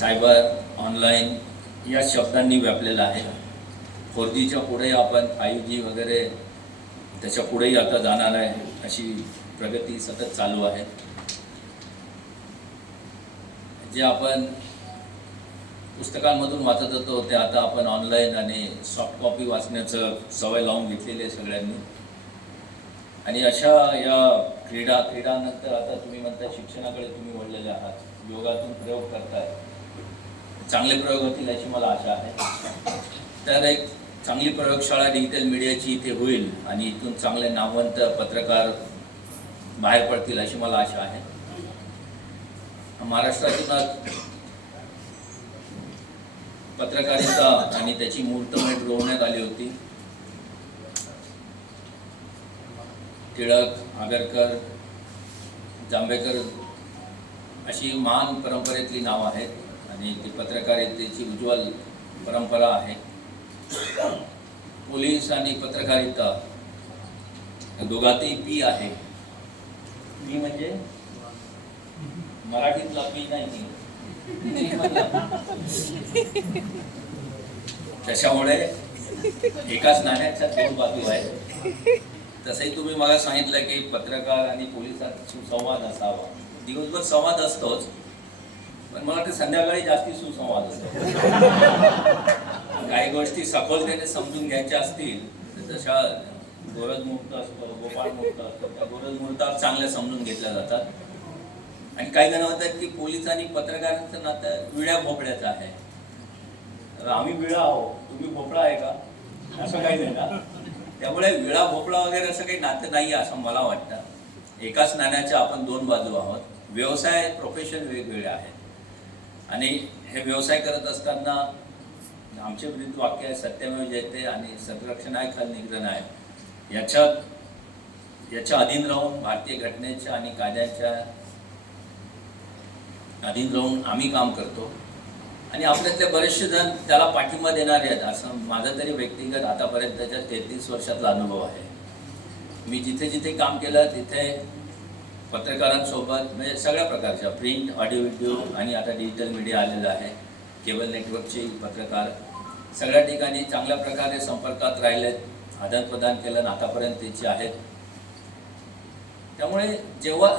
Cyber online या शब्दांनी व्यापलेला आहे. फोर जीच्या पुढे आपण फाईव्ह जी वगैरे त्याच्या पुढेही आता जाणार आहे अशी प्रगती सतत चालू आहे. जे आपण पुस्तकांमधून वाचत होतो ते आता आपण ऑनलाईन आणि सॉफ्ट कॉपी वाचण्याचं सवय लावून घेतलेली आहे सगळ्यांनी. आणि अशा या क्रीडा क्रीडानंतर आता तुम्ही म्हणता शिक्षणाकडे तुम्ही वळलेले आहात. योगातून प्रयोग करताय. चांगले प्रयोग होतील अशी मला आशा आहे. तर एक चांगली प्रयोगशाळा डिजिटल मीडियाची इथे होईल आणि इथून चांगले नामवंत पत्रकार बाहेर पडतील अशी मला आशा आहे. महाराष्ट्रातूनच पत्रकारिता आणि त्याची मूर्तमेट रोवण्यात आली होती. टिळक आगरकर जांभेकर अशी महान परंपरेतली नावं आहेत. आणि ती पत्रकारितेची उज्ज्वल परंपरा आहे. पोलीस आणि पत्रकारिता दोघातही पी आहे. पी म्हणजे? मराठीतला पी नाही. त्याच्यामुळे एकाच नाण्याच्या दोन बाजू आहेत. तसंही तुम्ही मला सांगितलं की पत्रकार आणि पोलिसात सुसंवाद असावा. दिवसभर संवाद असतोच. पण मला वाटतं संध्याकाळी जास्ती सुसंवाद असतो काही गोष्टी सखोलतेने समजून घ्यायच्या असतील तर तशा गोरज मुहूर्त असतो गोपाळ मुहूर्त असतो त्या गोरज मुहूर्तात चांगल्या समजून घेतल्या जातात. आणि काही जण म्हणतात की पोलीस आणि पत्रकारांचं नातं विळ्या भोपड्याचं आहे. तर आम्ही विळा आहो तुम्ही भोपळा आहे का? असं काही नाही ना? त्यामुळे विळा भोपळा वगैरे असं काही नातं नाही असं मला वाटतं. एकाच नाण्याच्या आपण दोन बाजू आहोत. व्यवसाय प्रोफेशन वेगवेगळे आहेत. आणि हे व्यवसाय करत असताना आमचे विरुद्ध वाक्य आहे सत्यमेव जयते आणि संरक्षण आहे खल निग्रहण आहे. याच्यात याच्या अधीन राहून भारतीय घटनेच्या आणि कायद्याच्या अधीन राहून आम्ही काम करतो. आणि आपल्यातले बरेचसे जण त्याला पाठिंबा देणारे आहेत. असं माझा तरी व्यक्तिगत आतापर्यंतच्या तेहतीस वर्षातला अनुभव आहे. मी जिथे जिथे काम केलं तिथे पत्रकारांसोबत म्हणजे सगळ्या प्रकारच्या प्रिंट ऑडिओ व्हिडिओ आणि आता डिजिटल मीडिया आलेलं आहे. केबल नेटवर्कचे पत्रकार सगळ्या ठिकाणी चांगल्या प्रकारे संपर्कात राहिलेत. आदानप्रदान केलं आतापर्यंत त्याचे आहेत. त्यामुळे जेव्हा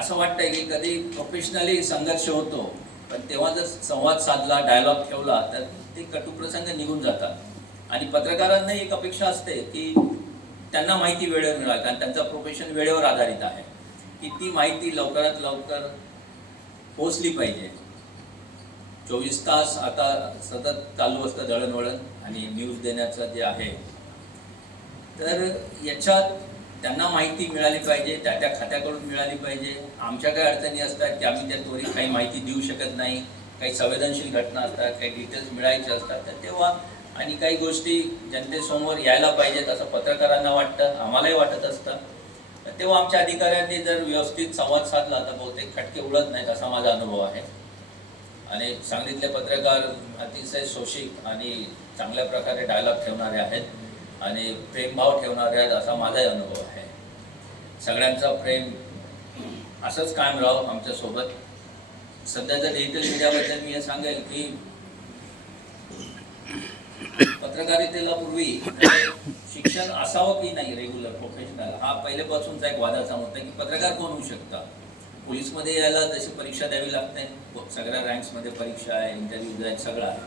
असं वाटतंय की कधी प्रोफेशनली संघर्ष होतो पण तेव्हा जर संवाद साधला डायलॉग ठेवला तर ते कटुप्रसंग निघून जातात. आणि पत्रकारांना एक अपेक्षा असते की त्यांना माहिती वेळेवर मिळावी कारण त्यांचं प्रोफेशन वेळेवर आधारित आहे. की ती माहिती लवकरात लवकर पोचली पाहिजे? चोवीस तास आता सतत चालू असतं दळणवळण आणि न्यूज देण्याचं जे आहे. तर याच्यात त्यांना माहिती मिळाली पाहिजे त्या त्या खात्याकडून मिळाली पाहिजे. आमच्या काही अडचणी असतात की आम्ही त्या त्वरित काही माहिती देऊ शकत नाही. काही संवेदनशील घटना असतात काही डिटेल्स मिळायचे असतात. तर तेव्हा आणि काही गोष्टी जनतेसमोर यायला पाहिजेत असं पत्रकारांना वाटतं आम्हालाही वाटत असतं. तेव्हा आमच्या अधिकाऱ्यांनी जर व्यवस्थित संवाद साधला तर बहुतेक खटके उडत नाहीत असा माझा अनुभव आहे. आणि सांगलीतले पत्रकार अतिशय शोषिक आणि चांगल्या प्रकारे डायलॉग ठेवणारे आहेत आणि प्रेमभाव ठेवणारे आहेत असा माझाही अनुभव आहे. सगळ्यांचा प्रेम असंच कायम राहू आमच्यासोबत सध्याच्या डिजिटल मीडियाबद्दल मी हे सांगेल की पत्रकारितेला पूर्वी शिक्षण असावं की नाही रेग्युलर प्रोफेशनल हा पहिल्यापासूनचा एक वादाचा मुद्दा की पत्रकार कोण होऊ शकता? पोलीसमध्ये यायला जशी परीक्षा द्यावी लागते. सगळ्या रँक्समध्ये परीक्षा आहे इंटरव्ह्यूज आहेत सगळा आहे.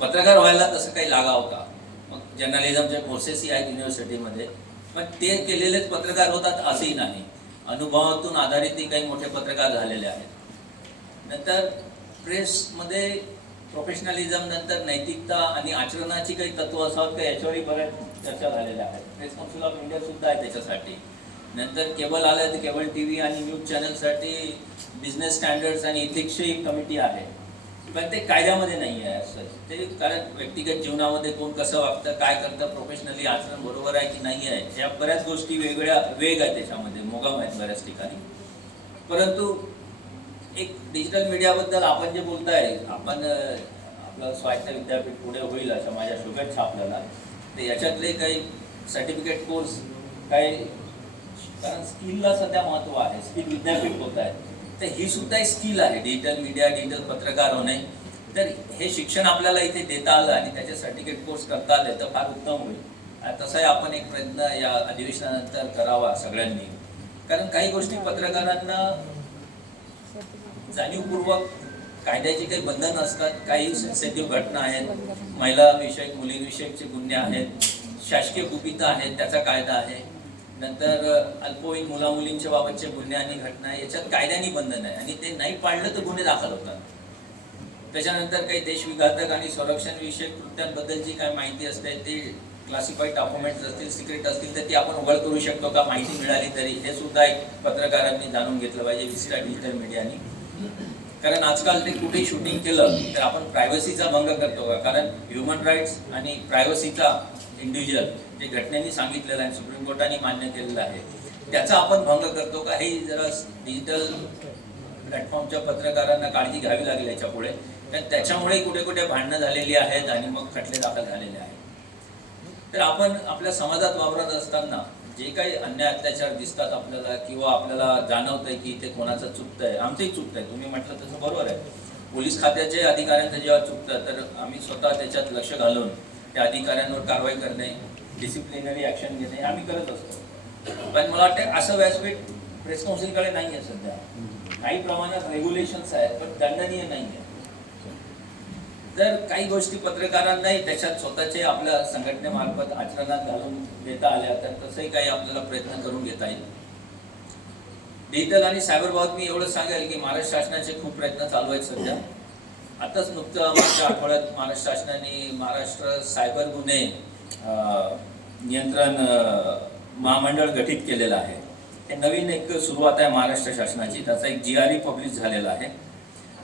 पत्रकार व्हायला तसं काही लागा होता मग जर्नलिझमचे कोर्सेसही आहेत युनिव्हर्सिटीमध्ये पण ते केलेलेच पत्रकार होतात असंही नाही. अनुभवातून आधारितही काही मोठे पत्रकार झालेले आहेत. नंतर प्रेसमध्ये प्रोफेशनलिझम नंतर नैतिकता आणि आचरणाची काही तत्व असावं का? याच्यावरही बऱ्याच चर्चा झालेल्या आहेत. प्रेस काउन्सिल ऑफ इंडिया सुद्धा आहे त्याच्यासाठी. नंतर केबल आलं तर केबल टी व्ही आणि न्यूज चॅनलसाठी बिझनेस स्टँडर्ड्स आणि इथिक्सची एक कमिटी आहे. पण ते कायद्यामध्ये नाही आहे असं ते कारण व्यक्तिगत जीवनामध्ये कोण कसं वागतं काय करतं प्रोफेशनली आचरण बरोबर आहे की नाही आहे या बऱ्याच गोष्टी वेगवेगळ्या वेग आहे त्याच्यामध्ये मोगाम आहेत बऱ्याच ठिकाणी. परंतु एक डिजिटल मीडियाबद्दल आपण जे बोलताय आपण आपलं स्वायत्त विद्यापीठ पुढे होईल अशा माझ्या शुभेच्छा आपल्याला. तर याच्यातले काही सर्टिफिकेट कोर्स काही कारण स्किलला सध्या महत्त्व आहे. स्किल विद्यापीठ होत आहे. तर ही सुद्धा एक स्किल आहे. डिजिटल मीडिया डिजिटल पत्रकार होणे. तर हे शिक्षण आपल्याला इथे देता आलं आणि त्याचे सर्टिफिकेट कोर्स करता आले तर फार उत्तम होईल. तसाही आपण एक प्रयत्न या अधिवेशनानंतर करावा सगळ्यांनी. कारण काही गोष्टी पत्रकारांना जाणीवपूर्वक कायद्याची काही बंधनं असतात काही सेन्सिटिव्ह घटना आहेत महिला विषयक मुलीविषयकचे गुन्हे आहेत शासकीय गुपितं आहेत त्याचा कायदा आहे. नंतर अल्पवयीन मुलामुलींच्या बाबतचे गुन्हे आणि घटना आहे याच्यात कायद्याने बंधन आहे आणि ते नाही पाळलं तर गुन्हे दाखल होतात. त्याच्यानंतर काही देशविघातक आणि संरक्षण विषयक कृत्यांबद्दलची काय माहिती असते ते क्लासिफाईड डॉक्युमेंट्स असतील सिक्रेट असतील तर ती आपण उघड करू शकतो का माहिती मिळाली तरी हे सुद्धा एक पत्रकारांनी जाणून घेतलं पाहिजे विसिरा डिजिटल मीडियानी. कारण आजकाल ते कुठे शूटिंग केलं तर आपण प्रायव्हसीचा भंग करतो का? कारण ह्युमन राईट्स आणि प्रायव्हसीचा इंडिव्हिज्युअल जे घटनेने सांगितलेलं आहे सुप्रीम कोर्टाने मान्य केलेलं आहे त्याचा आपण भंग करतो का? हे जरा डिजिटल प्लॅटफॉर्मच्या पत्रकारांना काळजी घ्यावी लागेल याच्यापुढे. तर त्याच्यामुळे कुठे कुठे भांडणं झालेली आहेत आणि मग खटले दाखल झालेले आहेत. तर आपण आपल्या समाजात वावरत असताना जे काही अन्याय अत्याचार दिसतात आपल्याला किंवा आपल्याला जाणवतंय की इथे कोणाचं चुकतंय आमचंही चुकतंय. तुम्ही म्हटलं तसं बरोबर आहे. पोलीस खात्याचे अधिकाऱ्यांचं जेव्हा चुकतं तर आम्ही स्वतः त्याच्यात लक्ष घालून त्या अधिकाऱ्यांवर कारवाई करणे डिसिप्लिनरी ॲक्शन घेणे आम्ही करत असतो. पण मला वाटतं असं व्यासपीठ प्रेस काउन्सिलकडे नाही आहे सध्या. काही प्रमाणात रेग्युलेशन्स आहेत पण दंडनीय नाही आहे तर काही गोष्टी पत्रकारांनाही त्याच्यात स्वतःचे आपल्या संघटनेमार्फत आचरणात घालून देता आल्या तर तसंही काही आपल्याला प्रयत्न करून घेता येईल. डिजिटल आणि सायबर बाबत मी एवढं सांगेल की महाराष्ट्र शासनाचे खूप प्रयत्न चालू आहेत सध्या. आताच नुकतं मागच्या आठवड्यात महाराष्ट्र शासनाने महाराष्ट्र सायबर गुन्हे नियंत्रण महामंडळ गठीत केलेलं आहे. हे नवीन एक सुरुवात आहे महाराष्ट्र शासनाची. त्याचा एक जी आर ई पब्लिश झालेला आहे.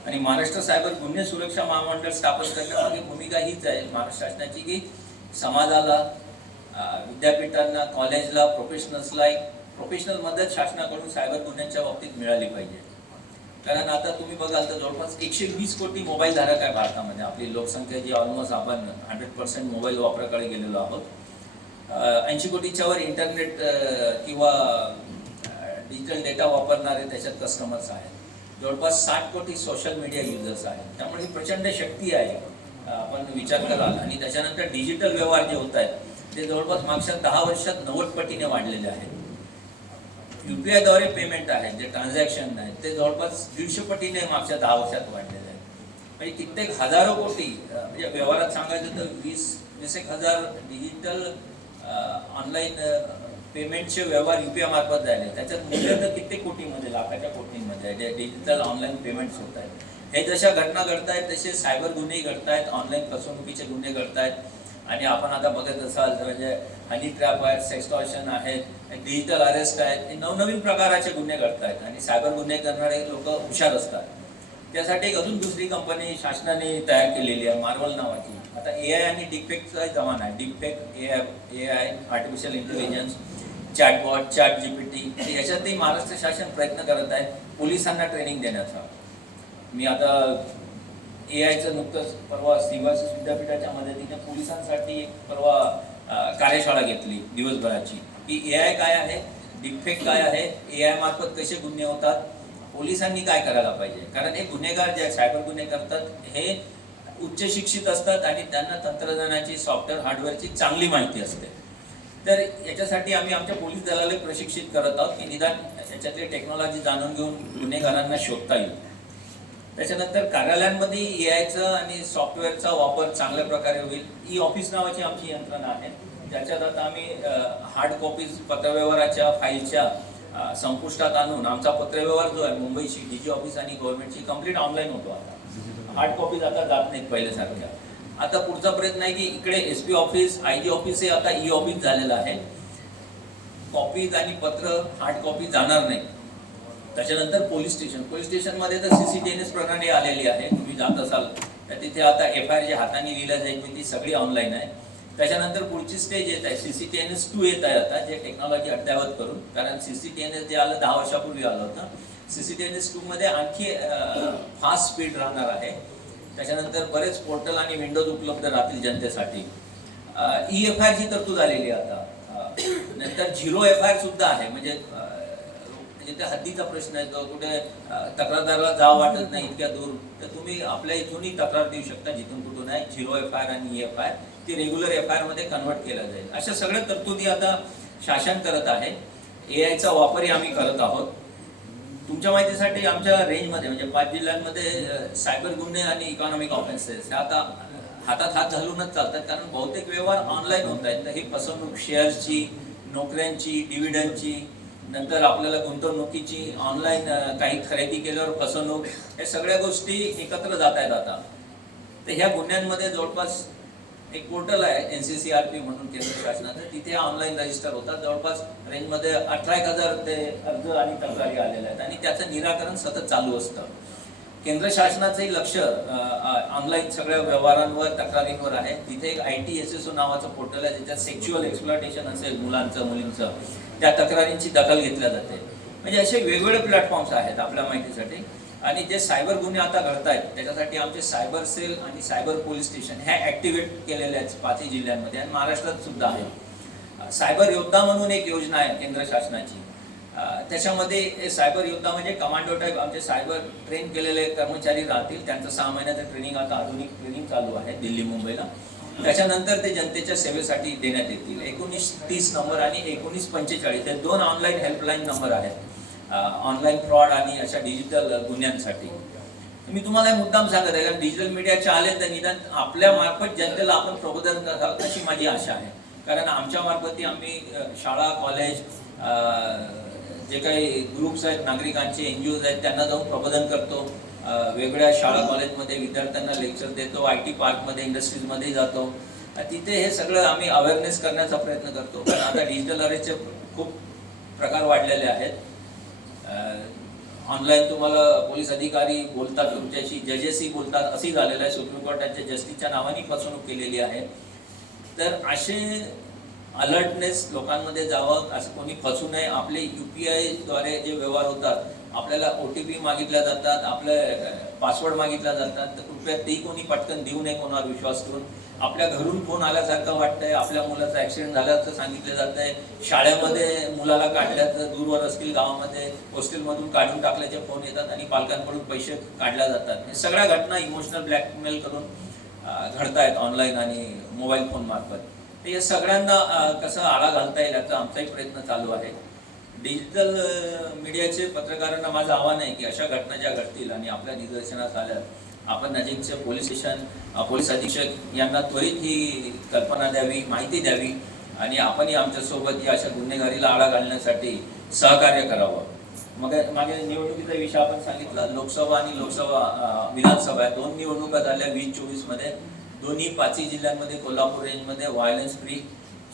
आणि महाराष्ट्र सायबर गुन्हे सुरक्षा महामंडळ स्थापन करण्यामागे भूमिका हीच आहे. महाराष्ट्र शासनाची की समाजाला विद्यापीठांना कॉलेजला प्रोफेशनल्सला एक प्रोफेशनल मदत शासनाकडून सायबर गुन्ह्यांच्या बाबतीत मिळाली पाहिजे. कारण आता तुम्ही बघाल तर जवळपास एकशे वीस कोटी मोबाईल धारक आहे भारतामध्ये. आपली लोकसंख्या जी ऑलमोस्ट आपण हंड्रेड पर्सेंट मोबाईल वापराकडे गेलेलो आहोत. ऐंशी कोटीच्या वर इंटरनेट किंवा डिजिटल डेटा वापरणारे त्याच्यात कस्टमर्स आहेत. जवळपास साठ कोटी सोशल मीडिया युजर्स आहेत. त्यामुळे ही प्रचंड शक्ती आहे. आपण विचार कराल. आणि त्याच्यानंतर डिजिटल व्यवहार जे होत आहेत ते जवळपास मागच्या दहा वर्षात नव्वद पटीने वाढलेले आहेत. युपीआयद्वारे पेमेंट आहे जे ट्रान्झॅक्शन आहे ते जवळपास दीडशे पटीने मागच्या दहा वर्षात वाढलेले आहेत. म्हणजे कित्येक हजारो कोटी म्हणजे व्यवहारात सांगायचं तर वीस वीस एक हजार डिजिटल ऑनलाईन पेमेंटचे व्यवहार युपीआय मार्फत झाले. त्याच्यात मूल्य तर कित्येक कोटीमध्ये लाखाच्या कोटींमध्ये आहे. जे डिजिटल ऑनलाईन पेमेंट्स होत आहेत. हे जशा घटना घडत आहेत तसे सायबर गुन्हेही घडत आहेत ऑनलाईन फसवणुकीचे गुन्हे घडत आहेत आणि आपण आता बघत असाल तर म्हणजे हनी ट्रॅप आहेत सेक्स्टॉर्शन आहेत डिजिटल अरेस्ट आहेत. हे नवनवीन प्रकाराचे गुन्हे घडत आहेत आणि सायबर गुन्हे करणारे लोक हुशार असतात. त्यासाठी एक अजून दुसरी कंपनी शासनाने तयार केलेली आहे मार्वल नावाची. आता ए आय आणि डिफेक्टचा जमाना आहे. Defect A I A I artificial intelligence chatbot chat GPT याच्यातही Maharashtra शासन प्रयत्न करत आहे. पोलिसांना ट्रेनिंग देण्याचा. मी आता ए आयचं नुकतंच परवा सिवासिस विद्यापीठाच्या मदतीने पोलिसांसाठी एक परवा कार्यशाळा घेतली दिवसभराची. की ए आय काय आहे? डिफेक्ट काय आहे? ए आय मार्फत कसे गुन्हे होतात? पोलिसांनी काय करायला पाहिजे? कारण हे गुन्हेगार जे सायबर गुन्हे करतात हे उच्च शिक्षित असतात आणि त्यांना तंत्रज्ञानाची सॉफ्टवेअर हार्डवेअरची चांगली माहिती असते. तर याच्यासाठी आम्ही आमच्या पोलीस दलाला प्रशिक्षित करत आहोत की निदान याच्यातली टेक्नॉलॉजी जाणून घेऊन गुन्हेगारांना शोधता येईल. त्याच्यानंतर कार्यालयांमध्ये ए आयचं आणि सॉफ्टवेअरचा वापर चांगल्या प्रकारे होईल. ई ऑफिस नावाची आमची यंत्रणा आहे. ज्याच्यात आता आम्ही हार्ड कॉपीज पत्रव्यवहाराच्या फाईलच्या संपुष्टात आणून आमचा पत्रव्यवहार जो आहे मुंबईची डीजी ऑफिस आणि गव्हर्नमेंटची कंप्लीट ऑनलाईन होतो आता. हार्ड कॉपीज आता जात नाहीत पहिल्यासारख्या. आता पुढचा प्रयत्न आहे की इकडे S P office I G office हे आता e ई ऑफिस झालेलं आहे. कॉपीज आणि पत्र हार्ड कॉपी जाणार नाही. त्याच्यानंतर पोलीस स्टेशन पोलीस स्टेशनमध्ये तर C C T N S प्रणाली आलेली आहे. तुम्ही जात असाल तर तिथे आता एफ आय आर जे हाताने लिहिल्या जायची म्हणजे ती सगळी ऑनलाईन आहे. त्याच्यानंतर पुढची स्टेज येत आहे. C C T N S two येत आहे आता जे टेक्नॉलॉजी अद्ययावत करून. कारण C C T N S जे आलं दहा वर्षापूर्वी आलं होतं. C C T N S टूमध्ये आणखी फास्ट स्पीड राहणार आहे. त्याच्यानंतर बरेच पोर्टल आणि विंडोज उपलब्ध राहतील जनतेसाठी. ई एफ आय ची तरतूद आलेली आहे आता. नंतर झिरो एफ आय आर सुद्धा आहे. म्हणजे म्हणजे त्या हद्दीचा प्रश्न येतो कुठे तक्रारदाराला जावं वाटत नाही इतक्या दूर. तर तुम्ही आपल्या इथूनही तक्रार देऊ शकता जिथून कुठून आहे. झिरो एफ आय आर आणि एफ आय ती रेग्युलर एफ आय आरमध्ये कन्व्हर्ट केलं जाईल. अशा सगळ्या तरतुदी आता शासन करत आहे. ए आयचा वापरही आम्ही करत आहोत. तुमच्या माहितीसाठी आमच्या रेंजमध्ये म्हणजे पाच जिल्ह्यांमध्ये सायबर गुन्हे आणि इकॉनॉमिक ऑफेन्सेस हे आता हातात हात घालूनच चालतात. कारण बहुतेक व्यवहार ऑनलाईन होत आहेत. तर ही फसवणूक शेअर्सची नोकऱ्यांची डिव्हिडंडची नंतर आपल्याला गुंतवणुकीची ऑनलाईन काही खरेदी केल्यावर फसवणूक या सगळ्या गोष्टी एकत्र जात आहेत आता. तर ह्या गुन्ह्यांमध्ये जवळपास एक पोर्टल आहे N C C R P म्हणून केंद्र शासनाचं. तिथे ऑनलाईन रजिस्टर होतात. जवळपास रेंजमध्ये अठरा एक हजार ते अर्ज आणि तक्रारी आलेल्या आहेत. आणि त्याचं निराकरण सतत चालू असतं. केंद्र शासनाचंही लक्ष ऑनलाईन सगळ्या व्यवहारांवर तक्रारींवर आहे. तिथे एक I T S S O नावाचं पोर्टल आहे ज्याच्यात सेक्च्युअल एक्सप्लॉटेशन असेल मुलांचं मुलींचं. त्या तक्रारींची दखल घेतल्या जाते. म्हणजे असे वेगवेगळे प्लॅटफॉर्म्स आहेत आपल्या माहितीसाठी. आणि जे सायबर गुन्हे आता घडत आहेत त्याच्यासाठी आमचे सायबर सेल आणि सायबर पोलीस स्टेशन ह्या ऍक्टिव्हेट केलेले आहेत पाचही जिल्ह्यांमध्ये आणि महाराष्ट्रात सुद्धा आहे. सायबर योद्धा म्हणून एक योजना आहे केंद्र शासनाची. त्याच्यामध्ये सायबर योद्धा म्हणजे कमांडो टाईप आमचे सायबर ट्रेन केलेले कर्मचारी राहतील. त्यांचं सहा महिन्याचं ट्रेनिंग आता आधुनिक ट्रेनिंग चालू आहे दिल्ली मुंबईला. त्याच्यानंतर ते जनतेच्या सेवेसाठी देण्यात येतील. एकोणीस तीस नंबर आणि एकोणीस पंचेचाळीस हे दोन ऑनलाईन हेल्पलाईन नंबर आहेत. ऑनलाईन फ्रॉड आणि अशा डिजिटल गुन्ह्यांसाठी. मी तुम्हाला मुद्दाम सांगत आहे कारण डिजिटल मीडियाच्या आले तर निदान आपल्या मार्फत जनतेला आपण प्रबोधन कराल अशी माझी आशा आहे. कारण आमच्या मार्फत आम्ही शाळा कॉलेज जे काही ग्रुप्स आहेत नागरिकांचे एन जी ओज आहेत त्यांना जाऊन प्रबोधन करतो. वेगळ्या शाळा कॉलेजमध्ये विद्यार्थ्यांना लेक्चर देतो आय टी पार्कमध्ये इंडस्ट्रीजमध्ये जातो. तिथे हे सगळं आम्ही अवेअरनेस करण्याचा प्रयत्न करतो. कारण आता डिजिटल अरेजचे खूप प्रकार वाढलेले आहेत. ऑनलाईन तुम्हाला पोलीस अधिकारी बोलतात तुमच्याशी जजेसही बोलतात असे झालेलं आहे. सुप्रीम कोर्टाच्या जस्टिसच्या नावाने फसवणूक केलेली आहे. तर असे अलर्टनेस लोकांमध्ये जावं असं कोणी फसू नये. आपले यू पी आयद्वारे जे व्यवहार होतात आपल्याला ओ टी पी मागितल्या जातात आपले पासवर्ड मागितल्या जातात तर कृपया ते कोणी पटकन देऊ नये कोणावर विश्वास करून आपल्या घरून फोन आल्यासारखं वाटतंय आपल्या मुलाचा ऍक्सिडेंट झाल्याचं सांगितलं जात आहे शाळेमध्ये मुलाला काढल्याचं दूरवर असतील गावामध्ये हॉस्टेलमधून काढून टाकल्याचे फोन येतात आणि पालकांकडून पैसे काढल्या जातात. हे सगळ्या घटना इमोशनल ब्लॅकमेल करून घडतायत ऑनलाईन आणि मोबाईल फोन मार्फत. तर या सगळ्यांना कसं आळा घालता येईल याचा आमचाही प्रयत्न चालू आहे. डिजिटल मीडियाचे uh, पत्रकारांना माझं आव्हान आहे की अशा घटना ज्या घडतील आणि आपल्या निदर्शनास आल्या आपण नजीकचे पोलीस स्टेशन पोलीस अधीक्षक यांना त्वरित ही कल्पना द्यावी माहिती द्यावी आणि आपणही आमच्यासोबत या अशा गुन्हेगारीला आळा घालण्यासाठी सहकार्य करावं. मग मागे निवडणुकीचा विषय आपण सांगितला लोकसभा आणि लोकसभा विधानसभा दोन निवडणुका झाल्या वीस चोवीसमध्ये दोन्ही पाचही जिल्ह्यांमध्ये कोल्हापूर रेंजमध्ये व्हायलन्स फ्री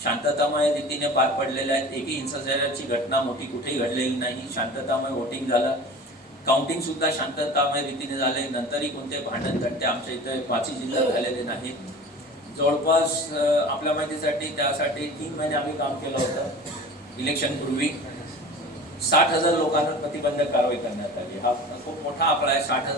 शांततामय रीतीने पार पडलेल्या आहेत. एकही हिंसाचाराची घटना मोठी कुठेही घडलेली नाही. शांततामय वोटिंग झालं. काउंटिंग सुद्धा शांततामय रीतीने झाले नंतरही कोणते भांडण तट्टे आमच्या इथे पाचही जिल्ह्यात झालेले नाहीत. जवळपास आपल्या माहितीसाठी त्यासाठी तीन महिने आम्ही काम केलं होतं. इलेक्शनपूर्वी साठ हजार लोकांवर प्रतिबंधक कारवाई करण्यात आली. हा खूप मोठा आकडा आहे. साठ हजार